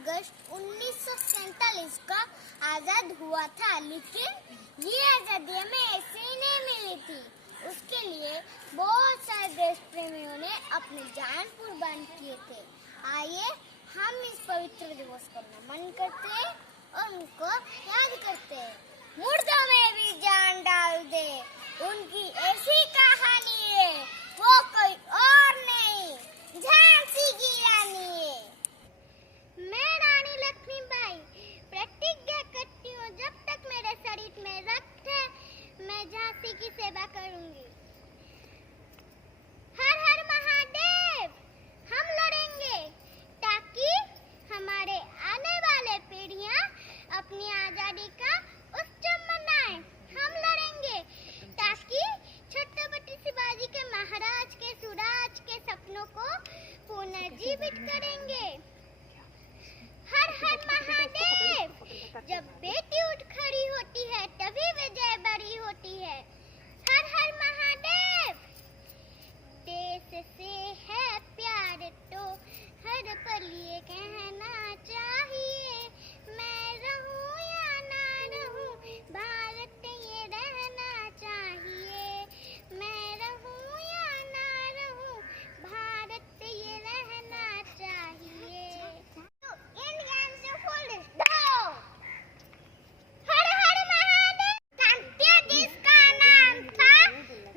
अगस्त 1947 का आज़ाद हुआ था, लेकिन ये आज़ादी हमें ऐसे ही नहीं मिली थी। उसके लिए बहुत सारे देश प्रेमियों ने अपनी जान कुर्बान किए थे। आइए हम इस पवित्र दिवस को नमन करते हैं और उनको याद करते हैं। मुर्दों में भी जान डाल दे, उनकी ऐसी कहानी है, वो कोई और नहीं, झांसी की रानी है। मैं रानी लक्ष्मीबाई प्रतिज्ञा करती हूँ, जब तक मेरे शरीर में रक्त है मैं झांसी की सेवा करूंगी। हर हर महादेव। हम लड़ेंगे ताकि हमारे आने वाले पीढ़ियां अपनी आजादी का उत्सव मनाएं। हम लड़ेंगे ताकि छत्रपति शिवाजी के महाराज के स्वराज के सपनों को पुनर्जीवित करेंगे। हर हर महादेव। जब बेटी उठ खड़ी होती है तभी विजय बड़ी होती है। हर हर महादेव। देश से है प्यार तो हर पल ये कहना चाहिए, मैं रहूं या ना रहूं भारत ये रहना चाहिए, मैं रहूं या ना रहूं भारत ये रहना चाहिए। तो इंडियन से पुलिस दो। हर हर महादेव। क्रांति जिसका नाम था,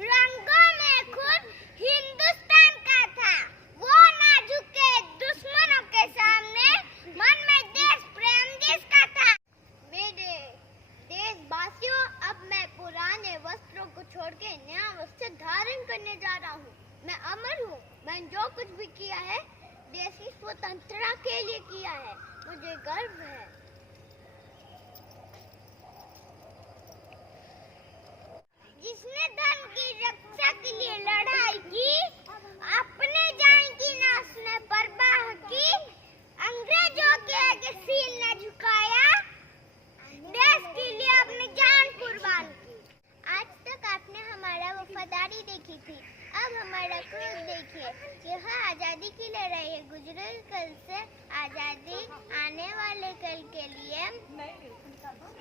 रंगों में खुद हिंदुस्तान का था, वो ना झुके दुश्मनों के सामने, मन में देश प्रेम जिसका था। मेरे देशवासियों, अब मैं पुराने वस्त्रों को छोड़ के नया वस्त्र धारण करने जा रहा हूँ। मैं अमर हूँ। मैंने जो कुछ भी किया है देश की स्वतंत्रता के लिए किया है, मुझे गर्व है। जिसने धर्म की रक्षा के लिए लड़ाई की, अपने जान की ना उसने परवाह की, अंग्रेजों के आगे सिर न झुकाया, देश के लिए अपनी जान कुर्बान की। आज तक आपने हमारा वफादारी देखी थी, अब हमारा क्रोध देखिए। यह आजादी की लड़ाई है, गुजरे कल से आजादी आने वाले कल के लिए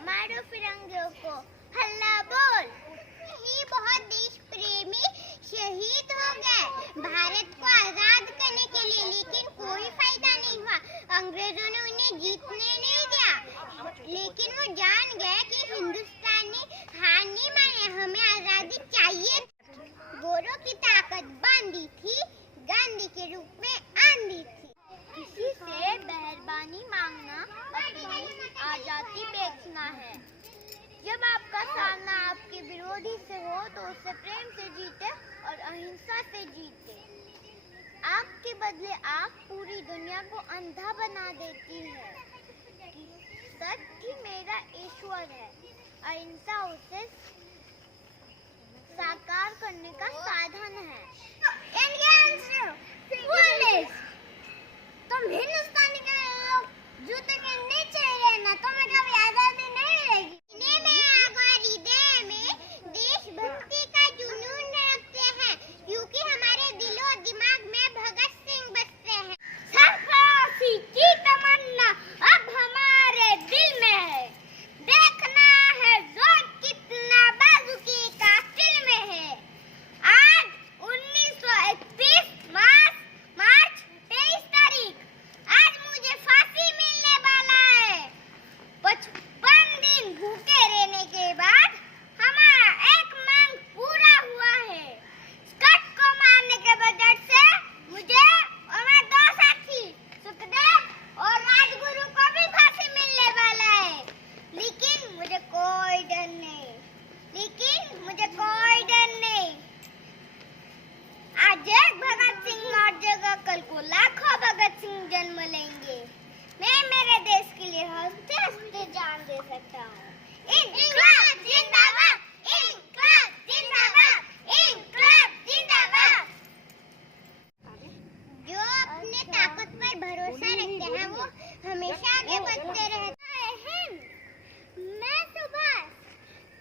मारो फिरंगियों को, हल्ला बोल। ही बहुत देश प्रेमी शहीद हो गए भारत को आजाद करने के लिए, लेकिन कोई फायदा नहीं हुआ। अंग्रेजों ने उन्हें जीतने नहीं दिया, लेकिन वो जान गए कि हिंदुस्तानी हार नहीं माने, हमें आजादी चाहिए। गोरों की ताकत बांधी थी, गांधी के रूप में आंधी थी। किसी से मेहरबानी मांगना अपनी आजादी बेचना है। जब आपका सामना आपके विरोधी से हो तो उससे प्रेम से जीते और अहिंसा से जीते। आग के बदले आग पूरी दुनिया को अंधा बना देती है। सच ही मेरा ईश्वर है, अहिंसा उसे साकार करने का साधन है। इंडियंस, पुलिस, तुम हिंदुस्तानी के लोग जूते के नीचे रहना, तुम्हें कभी आजादी नहीं मिलेगी। हमारी देह में देशभक्ति का जुनून रखते हैं, क्योंकि हमारे दिलो दिमाग में भगत सिंह बसते हैं। सरफराजी की तमन्ना अब हमारे दिल में है, देखना है जोर कितना बाजुकी का दिल में है। आज 1931 मार्च 23 तारीख, आज मुझे फांसी मिलने वाला है। 55 दिन भूखे रहने के बाद हमारा एक मांग पूरा हुआ है। स्कट को मारने के वजह से मुझे और मेरे दो साथी सुखदेव और राजगुरु को भी फांसी मिलने वाला है, लेकिन मुझे कोई डर नहीं, आज एक भगत सिंह मर जाएगा, कल को लाखों भगत सिंह जन्म लेंगे। मैं मेरे देश के लिए हंसते हंसते जान दे सकता हूँ। इंक्लाब जिंदाबाद, इंक्लाब जिंदाबाद, इंक्लाब जिंदाबाद। जो अपने ताकत पर भरोसा रखते हैं वो हमेशा आगे बढ़ते रहते हैं। मैं सुभाष,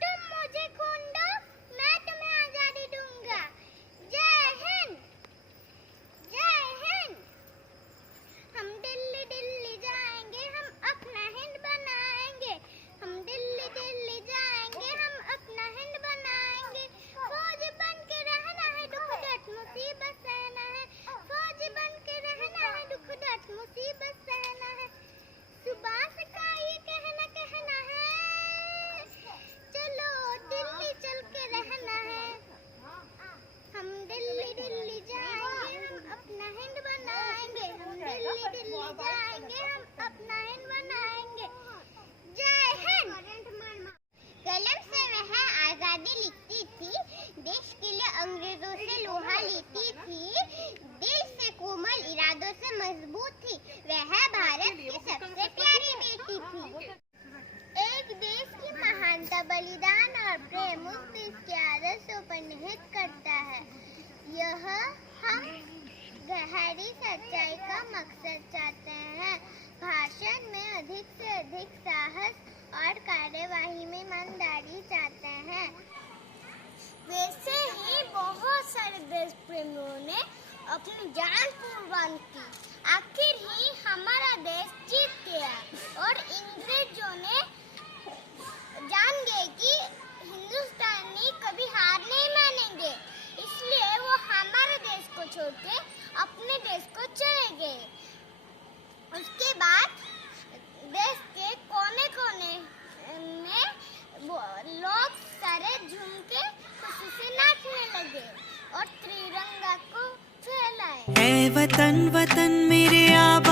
तुम मुझे खून दो, मैं तुम्हें आजादी दूंगा। जय हिंद, जय हिंद। हम दिल्ली दिल्ली जाएंगे, अधिक साहस और कार्यवाही में ईमानदारी चाहते हैं। वैसे ही बहुत सारे देश प्रेमियों ने अपनी जान कुर्बान की। आखिर ही हमारा देश जीत गया और अंग्रेजों ने जान गए कि हिंदुस्तानी कभी हार नहीं मानेंगे, इसलिए वो हमारे देश को छोड़ के अपने देश को चले गए। उसके बाद देश के कोने कोने में लोग सारे झूम के खुशी से नाचने लगे और तिरंगा को फहराए। ऐ वतन वतन मेरे आबा